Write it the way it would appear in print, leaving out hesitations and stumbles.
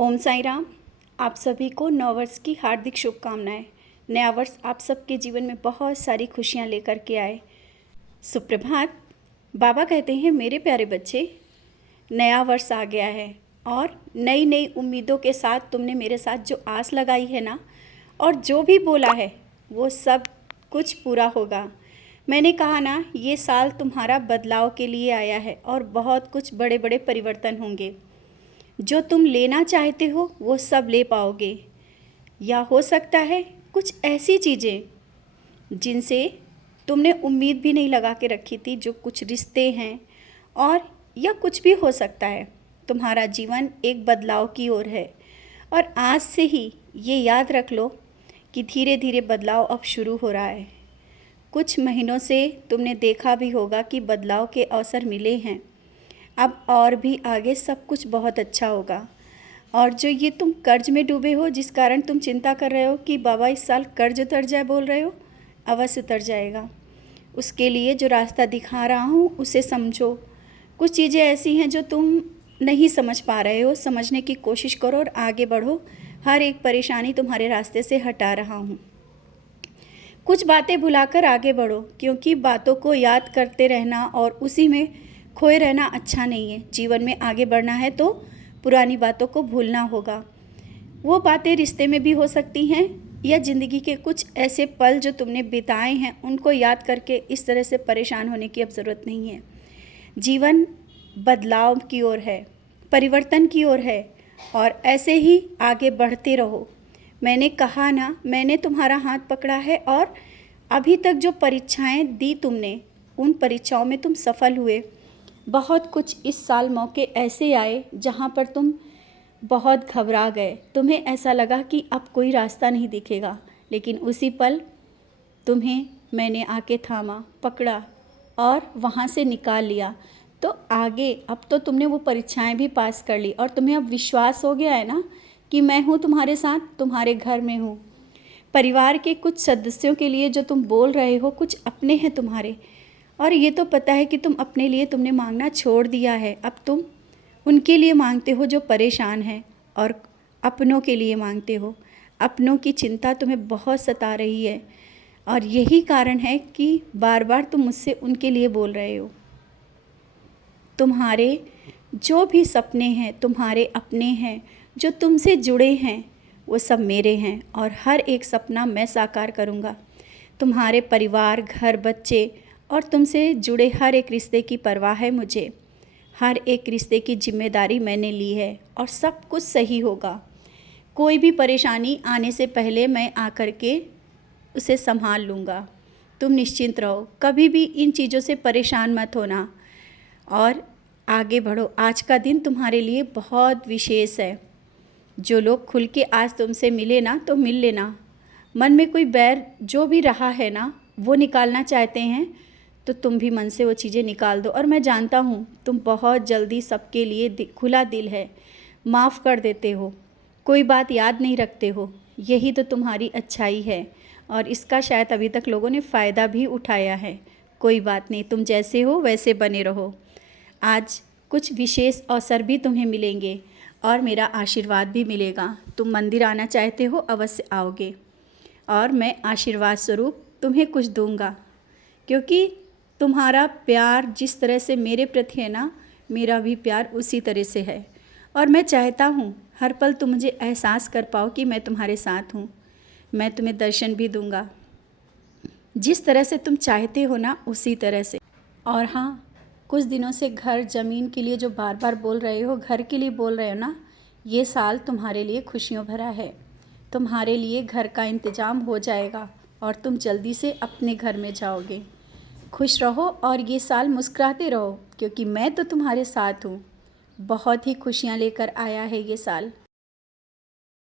ओम साई राम। आप सभी को नववर्ष की हार्दिक शुभकामनाएं। नया वर्ष आप सबके जीवन में बहुत सारी खुशियां लेकर के आए। सुप्रभात। बाबा कहते हैं मेरे प्यारे बच्चे, नया वर्ष आ गया है और नई नई उम्मीदों के साथ तुमने मेरे साथ जो आस लगाई है ना, और जो भी बोला है वो सब कुछ पूरा होगा। मैंने कहा ना, ये साल तुम्हारा बदलाव के लिए आया है और बहुत कुछ बड़े बड़े परिवर्तन होंगे। जो तुम लेना चाहते हो वो सब ले पाओगे, या हो सकता है कुछ ऐसी चीज़ें जिनसे तुमने उम्मीद भी नहीं लगा के रखी थी, जो कुछ रिश्ते हैं और या कुछ भी हो सकता है। तुम्हारा जीवन एक बदलाव की ओर है और आज से ही ये याद रख लो कि धीरे धीरे बदलाव अब शुरू हो रहा है। कुछ महीनों से तुमने देखा भी होगा कि बदलाव के अवसर मिले हैं। अब और भी आगे सब कुछ बहुत अच्छा होगा। और जो ये तुम कर्ज में डूबे हो, जिस कारण तुम चिंता कर रहे हो कि बाबा इस साल कर्ज उतर जाए, बोल रहे हो, अवश्य उतर जाएगा। उसके लिए जो रास्ता दिखा रहा हूँ उसे समझो। कुछ चीज़ें ऐसी हैं जो तुम नहीं समझ पा रहे हो, समझने की कोशिश करो और आगे बढ़ो। हर एक परेशानी तुम्हारे रास्ते से हटा रहा हूँ। कुछ बातें भुलाकर आगे बढ़ो, क्योंकि बातों को याद करते रहना और उसी में खोए रहना अच्छा नहीं है। जीवन में आगे बढ़ना है तो पुरानी बातों को भूलना होगा। वो बातें रिश्ते में भी हो सकती हैं या ज़िंदगी के कुछ ऐसे पल जो तुमने बिताए हैं उनको याद करके इस तरह से परेशान होने की अब ज़रूरत नहीं है। जीवन बदलाव की ओर है, परिवर्तन की ओर है और ऐसे ही आगे बढ़ते रहो। मैंने कहा ना, मैंने तुम्हारा हाथ पकड़ा है और अभी तक जो परीक्षाएं दी तुमने, उन परीक्षाओं में तुम सफल हुए। बहुत कुछ इस साल मौके ऐसे आए जहाँ पर तुम बहुत घबरा गए। तुम्हें ऐसा लगा कि अब कोई रास्ता नहीं दिखेगा, लेकिन उसी पल तुम्हें मैंने आके थामा, पकड़ा और वहाँ से निकाल लिया। तो आगे अब तो तुमने वो परीक्षाएं भी पास कर ली और तुम्हें अब विश्वास हो गया है ना कि मैं हूँ तुम्हारे साथ, तुम्हारे घर में हूँ। परिवार के कुछ सदस्यों के लिए जो तुम बोल रहे हो, कुछ अपने हैं तुम्हारे, और ये तो पता है कि तुम अपने लिए तुमने मांगना छोड़ दिया है। अब तुम उनके लिए मांगते हो जो परेशान हैं और अपनों के लिए मांगते हो। अपनों की चिंता तुम्हें बहुत सता रही है और यही कारण है कि बार बार तुम मुझसे उनके लिए बोल रहे हो। तुम्हारे जो भी सपने हैं, तुम्हारे अपने हैं, जो तुमसे जुड़े हैं, वो सब मेरे हैं और हर एक सपना मैं साकार करूँगा। तुम्हारे परिवार, घर, बच्चे और तुमसे जुड़े हर एक रिश्ते की परवाह है मुझे। हर एक रिश्ते की जिम्मेदारी मैंने ली है और सब कुछ सही होगा। कोई भी परेशानी आने से पहले मैं आकर के उसे संभाल लूँगा। तुम निश्चिंत रहो, कभी भी इन चीज़ों से परेशान मत होना और आगे बढ़ो। आज का दिन तुम्हारे लिए बहुत विशेष है। जो लोग खुल के आज तुमसे मिले ना, तो मिल लेना। मन में कोई बैर जो भी रहा है ना, वो निकालना चाहते हैं तो तुम भी मन से वो चीज़ें निकाल दो। और मैं जानता हूँ तुम बहुत जल्दी सबके लिए खुला दिल है, माफ़ कर देते हो, कोई बात याद नहीं रखते हो। यही तो तुम्हारी अच्छाई है और इसका शायद अभी तक लोगों ने फ़ायदा भी उठाया है। कोई बात नहीं, तुम जैसे हो वैसे बने रहो। आज कुछ विशेष अवसर भी तुम्हें मिलेंगे और मेरा आशीर्वाद भी मिलेगा। तुम मंदिर आना चाहते हो, अवश्य आओगे और मैं आशीर्वाद स्वरूप तुम्हें कुछ दूंगा, क्योंकि तुम्हारा प्यार जिस तरह से मेरे प्रति है ना, मेरा भी प्यार उसी तरह से है। और मैं चाहता हूँ हर पल तुम मुझे एहसास कर पाओ कि मैं तुम्हारे साथ हूँ। मैं तुम्हें दर्शन भी दूंगा जिस तरह से तुम चाहते हो ना, उसी तरह से। और हाँ, कुछ दिनों से घर ज़मीन के लिए जो बार बार बोल रहे हो, घर के लिए बोल रहे हो ना, ये साल तुम्हारे लिए खुशियों भरा है। तुम्हारे लिए घर का इंतज़ाम हो जाएगा और तुम जल्दी से अपने घर में जाओगे। खुश रहो और ये साल मुस्कुराते रहो, क्योंकि मैं तो तुम्हारे साथ हूँ। बहुत ही खुशियाँ लेकर आया है ये साल।